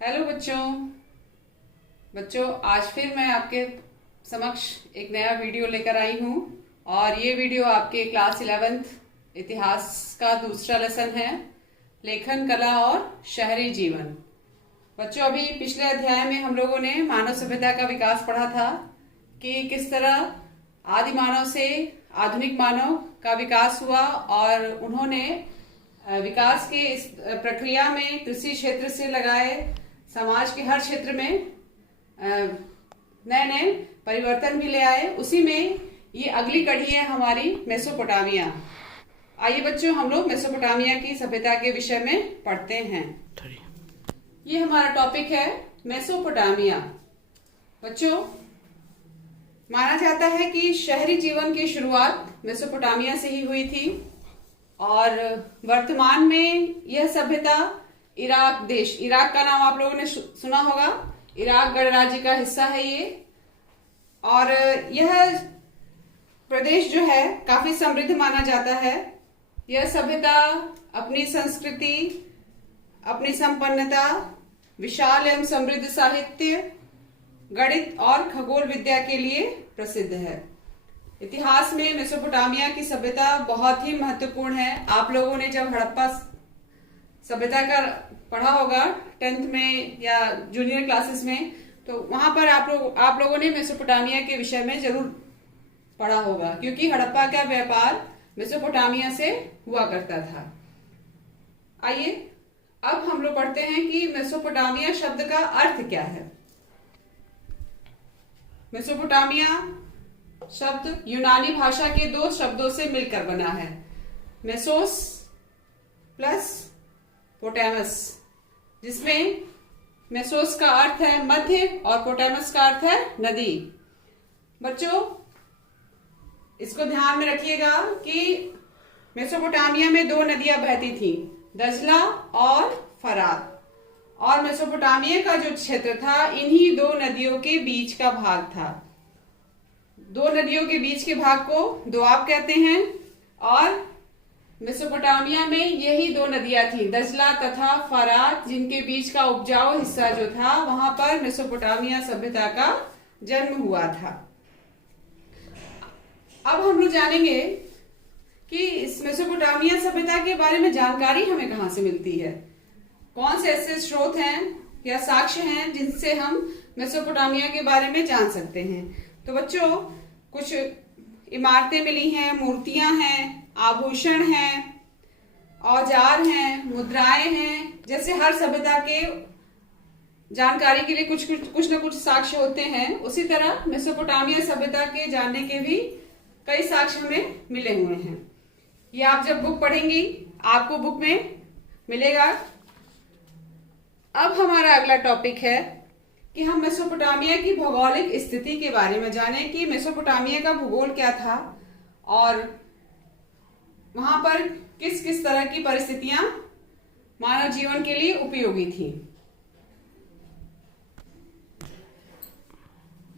Hello बच्चों आज फिर मैं आपके समक्ष एक नया वीडियो लेकर आई हूँ। और ये वीडियो आपके क्लास 11th इतिहास का दूसरा लेसन है, लेखन कला और शहरी जीवन। बच्चों, अभी पिछले अध्याय में हम लोगों ने मानव सभ्यता का विकास पढ़ा था कि किस तरह आदि मानव से आधुनिक मानव का विकास हुआ और उन्होंने विकास के इस प्रक्रिया में कृषि क्षेत्र से लगाए समाज के हर क्षेत्र में नए नए परिवर्तन भी ले आए। उसी में ये अगली कड़ी है हमारी मेसोपोटामिया। आइए बच्चों, हम लोग मेसोपोटामिया की सभ्यता के विषय में पढ़ते हैं। ये हमारा टॉपिक है मेसोपोटामिया। बच्चों, माना जाता है कि शहरी जीवन की शुरुआत मेसोपोटामिया से ही हुई थी और वर्तमान में यह सभ्यता इराक देश, इराक का नाम आप लोगों ने सुना होगा, इराक गणराज्य का हिस्सा है ये। और यह प्रदेश जो है काफी समृद्ध माना जाता है। यह सभ्यता अपनी संस्कृति, अपनी संपन्नता, विशाल एवं समृद्ध साहित्य, गणित और खगोल विद्या के लिए प्रसिद्ध है। इतिहास में मेसोपोटामिया की सभ्यता बहुत ही महत्वपूर्ण है। आप लोगों ने जब हड़प्पा सभ्यता का पढ़ा होगा 10th में या जूनियर क्लासेस में, तो वहां पर आप लोगों ने मेसोपोटामिया के विषय में जरूर पढ़ा होगा, क्योंकि हड़प्पा का व्यापार मेसोपोटामिया से हुआ करता था। आइए अब हम लोग पढ़ते हैं कि मेसोपोटामिया शब्द का अर्थ क्या है। मेसोपोटामिया शब्द यूनानी भाषा के दो शब्दों से मिलकर बना है, मेसोस प्लस पोटामस, जिसमें मेसोस का अर्थ है मध्य और पोटामस का अर्थ है नदी। बच्चों, इसको ध्यान में रखिएगा कि मेसोपोटामिया में दो नदियां बहती थी, दजला और फरात। और मेसोपोटामिया का जो क्षेत्र था इन्हीं दो नदियों के बीच का भाग था। दो नदियों के बीच के भाग को दोआब कहते हैं और मेसोपोटामिया में यही दो नदियां थी, दजला तथा फरात, जिनके बीच का उपजाऊ हिस्सा जो था वहां पर मेसोपोटामिया सभ्यता का जन्म हुआ था। अब हम लोग जानेंगे कि इस मेसोपोटामिया सभ्यता के बारे में जानकारी हमें कहां से मिलती है, कौन से ऐसे स्रोत हैं या साक्ष्य हैं जिनसे हम मेसोपोटामिया के बारे में जान सकते हैं। तो बच्चों, कुछ इमारतें मिली हैं, मूर्तियां हैं, आभूषण हैं, औजार हैं, मुद्राएं हैं। जैसे हर सभ्यता के जानकारी के लिए कुछ न कुछ साक्ष्य होते हैं, उसी तरह मेसोपोटामिया सभ्यता के जानने के भी कई साक्ष्य हमें मिले हुए हैं। ये आप जब बुक पढ़ेंगी आपको बुक में मिलेगा। अब हमारा अगला टॉपिक है कि हम मेसोपोटामिया की भौगोलिक स्थिति के बारे में जानें कि मेसोपोटामिया का भूगोल क्या था और वहां पर किस किस तरह की परिस्थितियां मानव जीवन के लिए उपयोगी थी।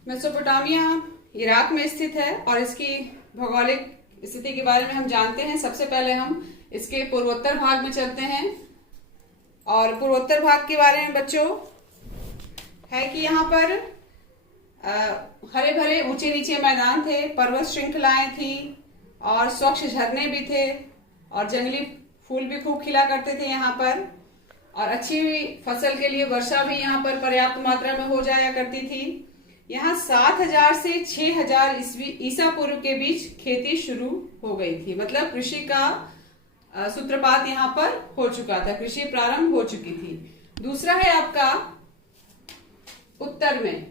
मेसोपोटामिया इराक में स्थित है और इसकी भौगोलिक स्थिति के बारे में हम जानते हैं। सबसे पहले हम इसके पूर्वोत्तर भाग में चलते हैं और पूर्वोत्तर भाग के बारे में बच्चों है कि यहाँ पर हरे भरे ऊंचे नीचे मैदान थे, पर्वत श्रृंखलाएं थी और स्वच्छ झरने भी थे और जंगली फूल भी खूब खिला करते थे यहाँ पर। और अच्छी फसल के लिए वर्षा भी यहाँ पर पर्याप्त मात्रा में हो जाया करती थी। यहाँ 7000 से 6000 ईसा पूर्व के बीच खेती शुरू हो गई थी, मतलब कृषि का सूत्रपात यहाँ पर हो चुका था, कृषि प्रारंभ हो चुकी थी। दूसरा है आपका उत्तर में,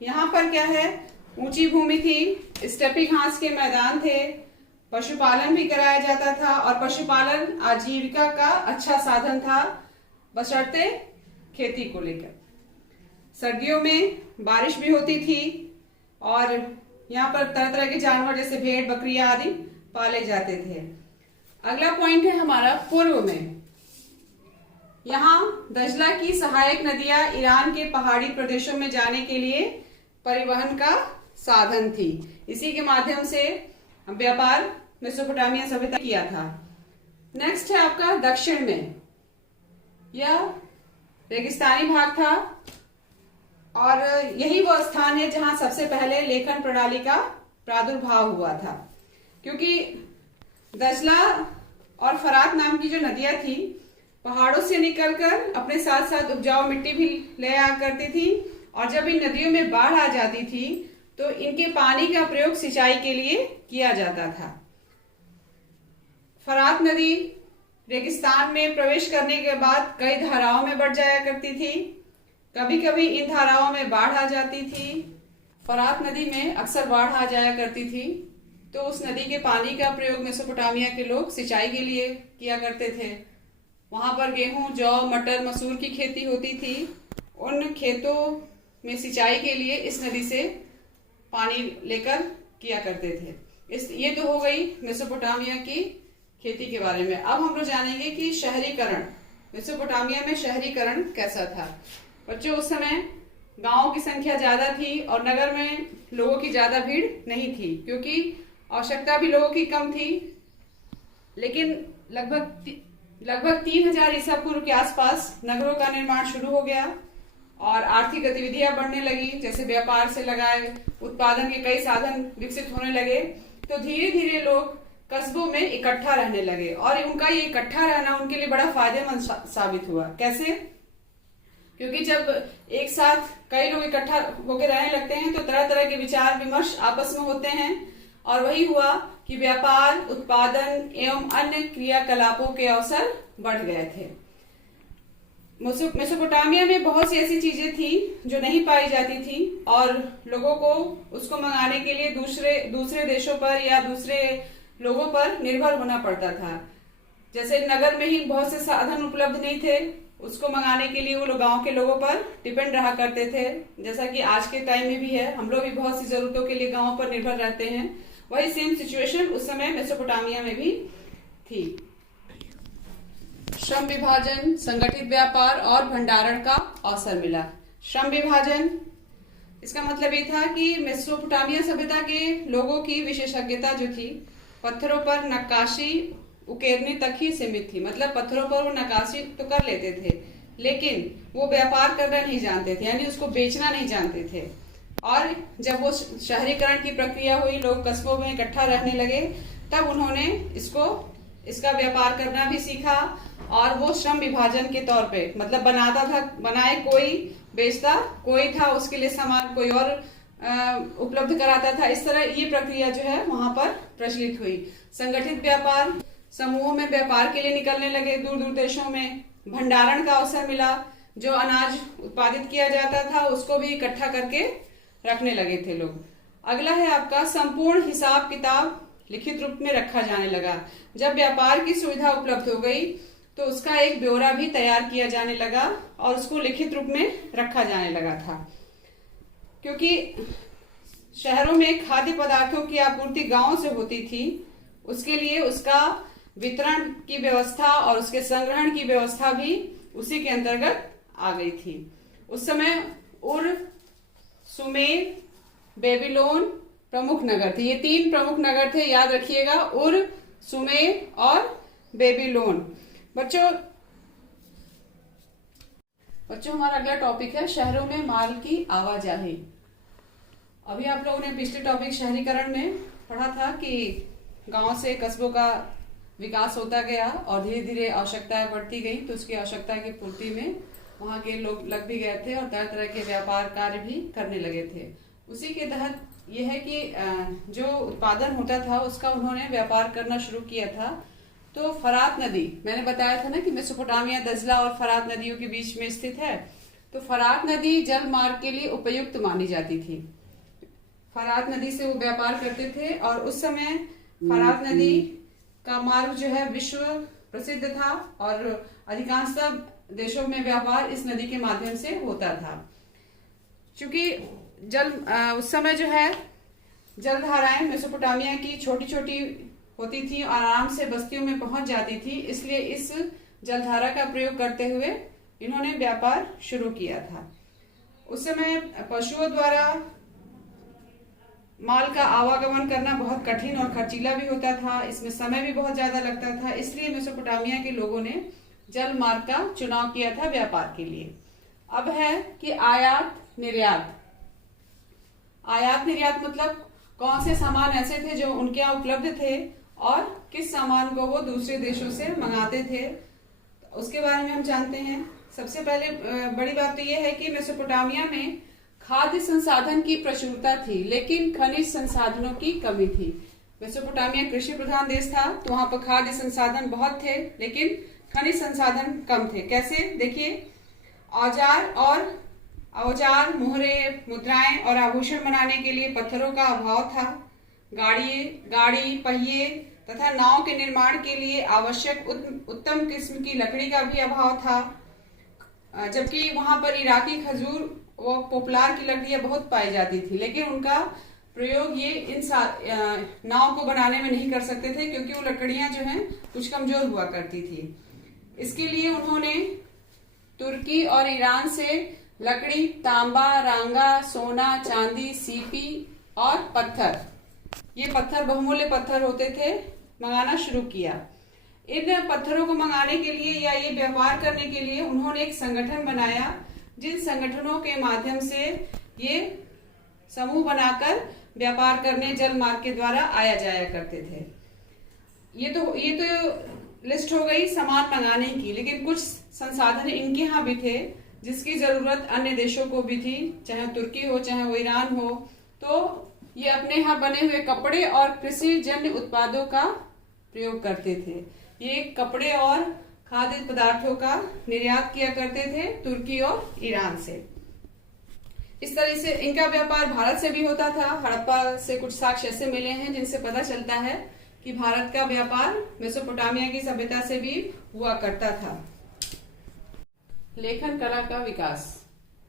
यहाँ पर क्या है, ऊंची भूमि थी, स्टेपी घास के मैदान थे, पशुपालन भी कराया जाता था और पशुपालन आजीविका का अच्छा साधन था, बशर्ते खेती को लेकर। सर्दियों में बारिश भी होती थी और यहाँ पर तरह तरह के जानवर जैसे भेड़, बकरियां आदि पाले जाते थे। अगला पॉइंट है हमारा पूर्व में। यहाँ दजला की सहायक नदियां ईरान के पहाड़ी प्रदेशों में जाने के लिए परिवहन का साधन थी। इसी के माध्यम से व्यापार मेसोपोटामिया सभ्यता किया था। नेक्स्ट है आपका दक्षिण में। यह रेगिस्तानी भाग था और यही वो स्थान है जहां सबसे पहले लेखन प्रणाली का प्रादुर्भाव हुआ था। क्योंकि दजला और फरात नाम की जो नदियां थी पहाड़ों से निकलकर अपने साथ साथ उपजाऊ मिट्टी भी ले आया करती थी, और जब इन नदियों में बाढ़ आ जाती थी तो इनके पानी का प्रयोग सिंचाई के लिए किया जाता था। फरात नदी रेगिस्तान में प्रवेश करने के बाद कई धाराओं में बढ़ जाया करती थी। कभी कभी इन धाराओं में बाढ़ आ जाती थी। फरात नदी में अक्सर बाढ़ आ जाया करती थी, तो उस नदी के पानी का प्रयोग मेसोपोटामिया के लोग सिंचाई के लिए किया करते थे। वहां पर गेहूं, जौ, मटर, मसूर की खेती होती थी। उन खेतों में सिंचाई के लिए इस नदी से पानी लेकर किया करते थे। ये तो हो गई मेसोपोटामिया की खेती के बारे में। अब हम लोग जानेंगे कि शहरीकरण, मेसोपोटामिया में शहरीकरण कैसा था। बच्चों, उस समय गांवों की संख्या ज्यादा थी और नगर में लोगों की ज्यादा भीड़ नहीं थी, क्योंकि आवश्यकता भी लोगों की कम थी। लेकिन लगभग 3000 ईसा पूर्व के आसपास नगरों का निर्माण शुरू हो गया और आर्थिक गतिविधियां बढ़ने लगी। जैसे व्यापार से लगाए उत्पादन के कई साधन विकसित होने लगे, तो धीरे धीरे लोग कस्बों में इकट्ठा रहने लगे और उनका ये इकट्ठा रहना उनके लिए बड़ा फायदेमंद साबित हुआ। कैसे? क्योंकि जब एक साथ कई लोग इकट्ठा होकर रहने लगते हैं तो तरह तरह के विचार विमर्श आपस में होते हैं, और वही हुआ कि व्यापार, उत्पादन एवं अन्य क्रियाकलापों के अवसर बढ़ गए थे। मेसोपोटामिया में बहुत सी ऐसी चीजें थी जो नहीं पाई जाती थी और लोगों को उसको मंगाने के लिए दूसरे देशों पर या दूसरे लोगों पर निर्भर होना पड़ता था। जैसे नगर में ही बहुत से साधन उपलब्ध नहीं थे, उसको मंगाने के लिए वो लोग गांव के लोगों पर डिपेंड रहा करते थे। जैसा कि आज के टाइम में भी है, हम लोग भी बहुत सी जरूरतों के लिए गांव पर निर्भर रहते हैं। वही सेम सिचुएशन उस समय मेसोपोटामिया में भी थी। श्रम विभाजन, संगठित व्यापार और भंडारण का अवसर मिला। श्रम विभाजन, इसका मतलब ये था कि मेसोपोटामिया सभ्यता के लोगों की विशेषज्ञता जो थी पत्थरों पर नक्काशी उकेरने तक ही सीमित थी। मतलब पत्थरों पर वो नक्काशी तो कर लेते थे, लेकिन वो व्यापार करना नहीं जानते थे, यानी उसको बेचना नहीं जानते थे। और जब वो शहरीकरण की प्रक्रिया हुई, लोग कस्बों में इकट्ठा रहने लगे, तब उन्होंने इसका व्यापार करना भी सीखा। और वो श्रम विभाजन के तौर पे, मतलब बनाता था, बनाए कोई, बेचता कोई था, उसके लिए सामान कोई और उपलब्ध कराता था। इस तरह ये प्रक्रिया जो है वहां पर प्रचलित हुई। संगठित व्यापार, समूहों में व्यापार के लिए निकलने लगे दूर दूर देशों में। भंडारण का अवसर मिला, जो अनाज उत्पादित किया जाता था उसको भी इकट्ठा करके रखने लगे थे लोग। अगला है आपका संपूर्ण हिसाब किताब लिखित रूप में रखा जाने लगा। जब व्यापार की सुविधा उपलब्ध हो गई तो उसका एक ब्यौरा भी तैयार किया जाने लगा और उसको लिखित रूप में रखा जाने लगा था। क्योंकि शहरों में खाद्य पदार्थों की आपूर्ति गांवों से होती थी, उसके लिए उसका वितरण की व्यवस्था और उसके संग्रहण की व्यवस्था भी उसी के अंतर्गत आ गई थी। उस समय उर, सुमेर, बेबीलोन प्रमुख नगर थे। ये 3 प्रमुख नगर थे, याद रखिएगा, उर, सुमेर और बेबीलोन। बच्चों हमारा अगला टॉपिक है शहरों में माल की आवाजाही। अभी आप लोगों ने पिछले टॉपिक शहरीकरण में पढ़ा था कि गांव से कस्बों का विकास होता गया और धीरे धीरे आवश्यकताएं बढ़ती गई, तो उसकी आवश्यकता की पूर्ति में वहां के लोग लग भी गए थे और तरह तरह के व्यापार कार्य भी करने लगे थे। उसी के तहत यह है कि जो उत्पादन होता था उसका उन्होंने व्यापार करना शुरू किया था। तो फरात नदी, मैंने बताया था ना कि मेसोपोटामिया दजला और फरात नदियों के बीच में स्थित है, तो फरात नदी जल मार्ग के लिए उपयुक्त मानी जाती थी। फरात नदी से वो व्यापार करते थे और उस समय फरात नदी का मार्ग जो है विश्व प्रसिद्ध था और अधिकांशतः देशों में व्यापार इस नदी के माध्यम से होता था। क्योंकि उस समय जो है जलधाराएं मेसोपोटामिया की छोटी छोटी होती थी और आराम से बस्तियों में पहुंच जाती थी, इसलिए इस जलधारा का प्रयोग करते हुए इन्होंने व्यापार शुरू किया था। उस समय पशुओं द्वारा माल का आवागमन करना बहुत कठिन और खर्चीला भी होता था, इसमें समय भी बहुत ज्यादा लगता था। इसलिए मेसोपोटामिया के लोगों ने जल मार्ग का चुनाव किया था व्यापार के लिए। अब है कि आयात निर्यात। आयात निर्यात मतलब कौन से सामान ऐसे थे जो उनके यहाँ उपलब्ध थे और किस सामान को वो दूसरे देशों से मंगाते थे, उसके बारे में हम जानते हैं। सबसे पहले बड़ी बात तो ये है कि मेसोपोटामिया में खाद्य संसाधन की प्रचुरता थी, लेकिन खनिज संसाधनों की कमी थी। मेसोपोटामिया कृषि प्रधान देश था, तो वहां पर खाद्य संसाधन बहुत थे, लेकिन खनिज संसाधन कम थे। कैसे? देखिए, औजार, मोहरे, मुद्राएं और आभूषण बनाने के लिए पत्थरों का अभाव था। गाड़ी, पहिए तथा नाव के निर्माण के लिए आवश्यक उत्तम किस्म की लकड़ी का भी अभाव था। जबकि वहां पर इराकी खजूर व पोपलार की लकड़ियां बहुत पाई जाती थी, लेकिन उनका प्रयोग ये इन नाव को बनाने में नहीं कर सकते थे, क्योंकि वो लकड़ियां जो हैं कुछ कमजोर हुआ करती थी। इसके लिए उन्होंने तुर्की और ईरान से लकड़ी, तांबा, रांगा, सोना, चांदी, सीपी और पत्थर, ये पत्थर बहुमूल्य पत्थर होते थे, मंगाना शुरू किया। इन पत्थरों को मंगाने के लिए या ये व्यापार करने के लिए उन्होंने एक संगठन बनाया, जिन संगठनों के माध्यम से ये समूह बनाकर व्यापार करने जल मार्ग के द्वारा आया जाया करते थे। ये तो लिस्ट हो गई सामान मंगाने की, लेकिन कुछ संसाधन इनके यहाँ भी थे जिसकी जरूरत अन्य देशों को भी थी, चाहे तुर्की हो चाहे वो ईरान हो। तो ये अपने यहाँ बने हुए कपड़े और कृषि जन्य उत्पादों का प्रयोग करते थे। ये कपड़े और खाद्य पदार्थों का निर्यात किया करते थे तुर्की और ईरान से। इस तरह से इनका व्यापार भारत से भी होता था। हड़प्पा से कुछ साक्ष्य ऐसे मिले हैं जिनसे पता चलता है कि भारत का व्यापार मेसोपोटामिया की सभ्यता से भी हुआ करता था। लेखन कला का विकास,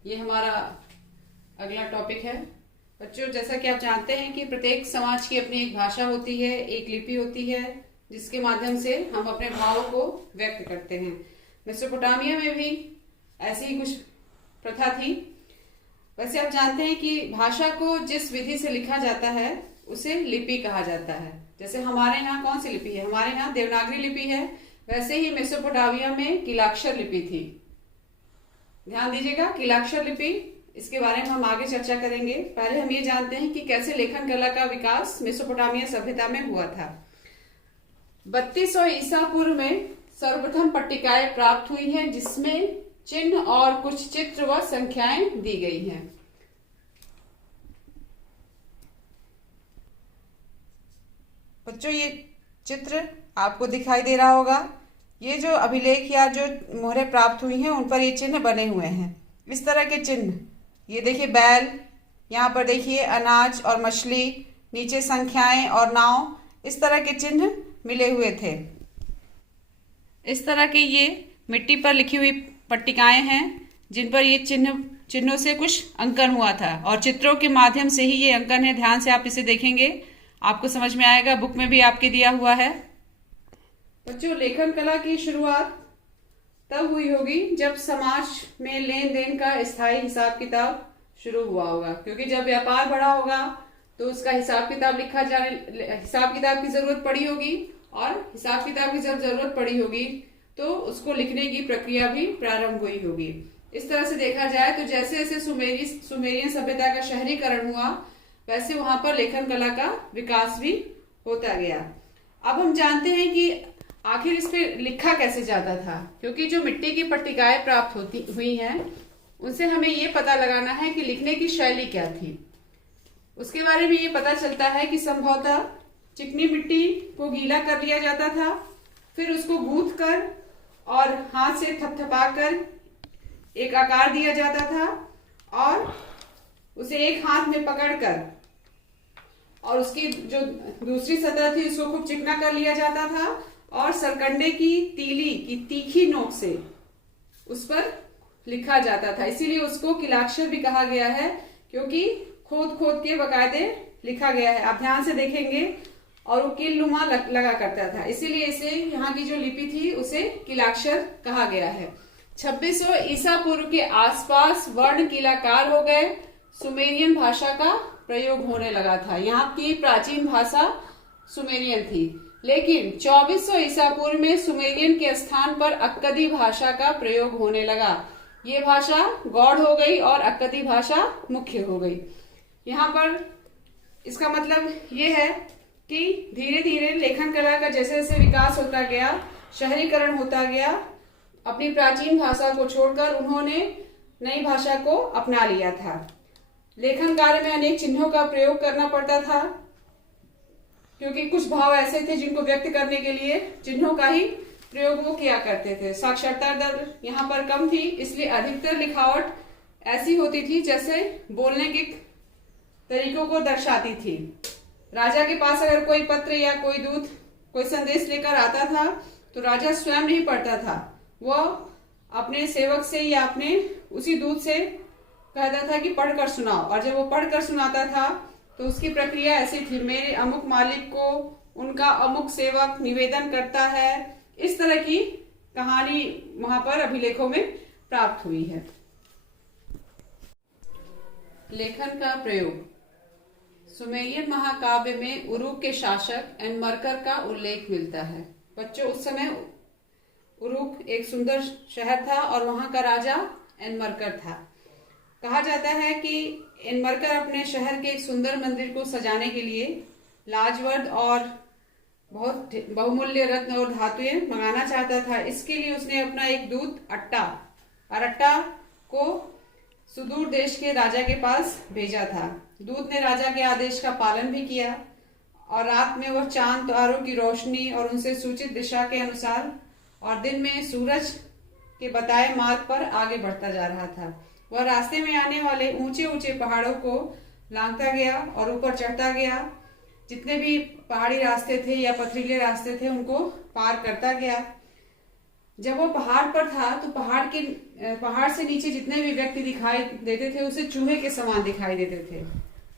ये हमारा अगला टॉपिक है। बच्चों, जैसा कि आप जानते हैं कि प्रत्येक समाज की अपनी एक भाषा होती है, एक लिपि होती है, जिसके माध्यम से हम अपने भावों को व्यक्त करते हैं। मेसोपोटामिया में भी ऐसी ही कुछ प्रथा थी। वैसे आप जानते हैं कि भाषा को जिस विधि से लिखा जाता है उसे लिपि कहा जाता है। जैसे हमारे यहाँ कौन सी लिपि है? हमारे यहाँ देवनागरी लिपि है। वैसे ही मेसोपोटामिया में किलाक्षर लिपि थी। ध्यान दीजिएगा, किलाक्षर लिपि, इसके बारे में हम आगे चर्चा करेंगे। पहले हम ये जानते हैं कि कैसे लेखन कला का विकास मेसोपोटामिया सभ्यता में हुआ था। 3200 ईसा पूर्व में सर्वप्रथम पट्टिकाएं प्राप्त हुई हैं, जिसमें चिन्ह और कुछ चित्र व संख्याएं दी गई हैं। बच्चों, ये चित्र आपको दिखाई दे रहा होगा। ये जो अभिलेख या जो मोहरें प्राप्त हुई हैं उन पर ये चिन्ह बने हुए हैं। इस तरह के चिन्ह, ये देखिए बैल, यहाँ पर देखिए अनाज और मछली, नीचे संख्याएं और नाव, इस तरह के चिन्ह मिले हुए थे। इस तरह के ये मिट्टी पर लिखी हुई पट्टिकाएं हैं जिन पर ये चिन्हों से कुछ अंकन हुआ था, और चित्रों के माध्यम से ही ये अंकन है। ध्यान से आप इसे देखेंगे, आपको समझ में आएगा। बुक में भी आपके दिया हुआ है। बच्चों, लेखन कला की शुरुआत तब हुई होगी जब समाज में लेन देन का स्थायी हिसाब किताब शुरू हुआ होगा, क्योंकि जब व्यापार बढ़ा होगा तो उसका हिसाब किताब हिसाब किताब की जरूरत पड़ी होगी, और हिसाब किताब की जब जरूरत पड़ी होगी तो उसको लिखने की प्रक्रिया भी प्रारंभ हुई होगी। इस तरह से देखा जाए तो जैसे जैसे सुमेरियन सभ्यता का शहरीकरण हुआ, वैसे वहां पर लेखन कला का विकास भी होता गया। अब हम जानते हैं कि आखिर इस पे लिखा कैसे जाता था, क्योंकि जो मिट्टी की पट्टिकाएं प्राप्त हुई हैं उनसे हमें ये पता लगाना है कि लिखने की शैली क्या थी। उसके बारे में ये पता चलता है कि संभवतः चिकनी मिट्टी को गीला कर लिया जाता था, फिर उसको गूंथ कर और हाथ से थपथपाकर एक आकार दिया जाता था, और उसे एक हाथ में पकड़कर और उसकी जो दूसरी सतह थी उसको खूब चिकना कर लिया जाता था, और सरकंडे की तीली की तीखी नोक से उस पर लिखा जाता था। इसीलिए उसको किलाक्षर भी कहा गया है, क्योंकि खोद खोद के बकायदे लिखा गया है। आप ध्यान से देखेंगे, और वो कीलनुमा लगा करता था, इसीलिए इसे यहाँ की जो लिपि थी उसे किलाक्षर कहा गया है। 2600 ईसा पूर्व के आसपास वर्ण कीलाकार हो गए। सुमेरियन भाषा का प्रयोग होने लगा था। यहाँ की प्राचीन भाषा सुमेरियन थी। लेकिन 2400 ईसा पूर्व में सुमेरियन के स्थान पर अक्कदी भाषा का प्रयोग होने लगा। ये भाषा गौड़ हो गई और अक्कदी भाषा मुख्य हो गई। यहाँ पर इसका मतलब ये है कि धीरे धीरे लेखन कला का जैसे जैसे विकास होता गया, शहरीकरण होता गया, अपनी प्राचीन भाषा को छोड़कर उन्होंने नई भाषा को अपना लिया था। लेखन कार्य में अनेक चिन्हों का प्रयोग करना पड़ता था, क्योंकि कुछ भाव ऐसे थे जिनको व्यक्त करने के लिए चिन्हों का ही प्रयोग वो किया करते थे। साक्षरता दर यहाँ पर कम थी, इसलिए अधिकतर लिखावट ऐसी होती थी जैसे बोलने के तरीकों को दर्शाती थी। राजा के पास अगर कोई पत्र या कोई दूत कोई संदेश लेकर आता था तो राजा स्वयं नहीं पढ़ता था, वो अपने सेवक से या अपने उसी दूत से कहता था कि पढ़कर सुनाओ, और जब वो पढ़कर सुनाता था तो उसकी प्रक्रिया ऐसी थी, मेरे अमुक मालिक को उनका अमुक सेवक निवेदन करता है। इस तरह की कहानी वहां पर अभिलेखों में प्राप्त हुई है। लेखन का प्रयोग। सुमेरियन महाकाव्य में उरुक के शासक एनमरकर का उल्लेख मिलता है। बच्चों, उस समय उरुक एक सुंदर शहर था और वहां का राजा एनमरकर था। कहा जाता है कि एनमरकर अपने शहर के एक सुंदर मंदिर को सजाने के लिए लाजवर्द और बहुत बहुमूल्य रत्न और धातुएं मंगाना चाहता था। इसके लिए उसने अपना एक दूत अरट्टा को सुदूर देश के राजा के पास भेजा था। दूत ने राजा के आदेश का पालन भी किया और रात में वह चांद तारों की रोशनी और उनसे सूचित दिशा के अनुसार और दिन में सूरज के बताए मार्ग पर आगे बढ़ता जा रहा था। वह रास्ते में आने वाले ऊंचे ऊंचे पहाड़ों को लांघता गया और ऊपर चढ़ता गया। जितने भी पहाड़ी रास्ते थे या पथरीले रास्ते थे उनको पार करता गया। जब वो पहाड़ पर था तो पहाड़ से नीचे जितने भी व्यक्ति दिखाई देते थे उसे चूहे के समान दिखाई देते थे,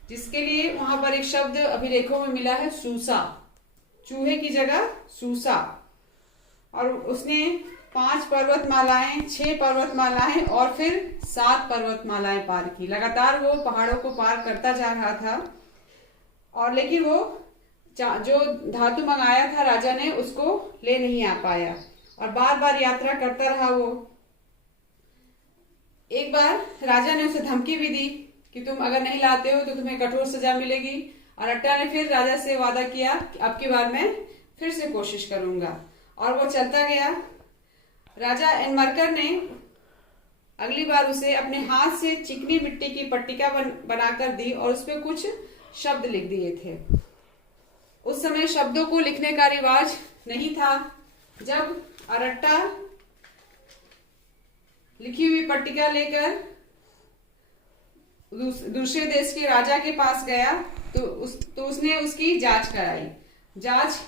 जिसके लिए वहां पर एक शब्द अभिलेखों में मिला है, सूसा। चूहे की जगह सूसा। और उसने 5 पर्वतमालाएं, 6 पर्वतमालाएं और फिर 7 पर्वतमालाएं पार की। लगातार वो पहाड़ों को पार करता जा रहा था और लेकिन वो जो धातु मंगाया था राजा ने उसको ले नहीं आ पाया और बार बार यात्रा करता रहा। वो एक बार राजा ने उसे धमकी भी दी कि तुम अगर नहीं लाते हो तो तुम्हें कठोर सजा मिलेगी। और अट्टा ने फिर राजा से वादा किया कि अब की बार मैं फिर से कोशिश करूंगा और वो चलता गया। राजा एनमरकर ने अगली बार उसे अपने हाथ से चिकनी मिट्टी की पट्टिका बनाकर दी और उस पर कुछ शब्द लिख दिए थे। उस समय शब्दों को लिखने का रिवाज नहीं था। जब अरट्टा लिखी हुई पट्टिका लेकर दूसरे देश के राजा के पास गया तो उसने उसकी जांच कराई। जांच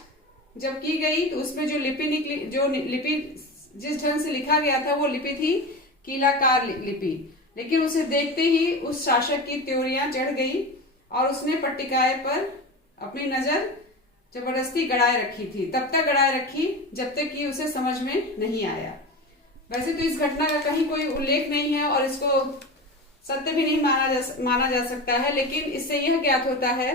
जब की गई तो उसमें जो लिपि निकली, जो लिपि जिस ढंग से लिखा गया था वो लिपि थी कीलाकार लिपि। लेकिन उसे देखते ही उस शासक की त्योरियां चढ़ गई और उसने पट्टिकाए पर अपनी नजर जबरदस्ती गड़ाए रखी थी। तब तक गड़ाए रखी जब तक कि उसे समझ में नहीं आया। वैसे तो इस घटना का कहीं कोई उल्लेख नहीं है और इसको सत्य भी नहीं माना जा सकता है, लेकिन इससे यह ज्ञात होता है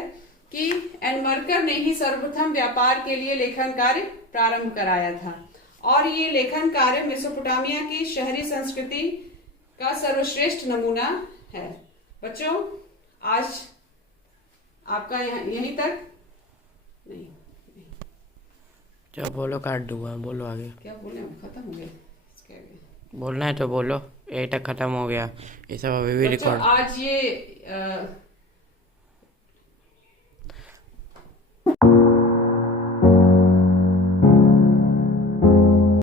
कि एनमरकर ने ही सर्वप्रथम व्यापार के लिए लेखन कार्य प्रारंभ कराया था और ये लेखन कार्य मेसोपोटामिया की शहरी संस्कृति का सर्वश्रेष्ठ नमूना है। बच्चों, आज आपका यहीं तक नहीं। जो बोलो काट दूंगा, बोलो आगे। क्या बोले, खत्म हो गया इसके आगे बोलना है तो बोलो। ये तक खत्म हो गया, ये सब अभी भी रिकॉर्ड। आज ये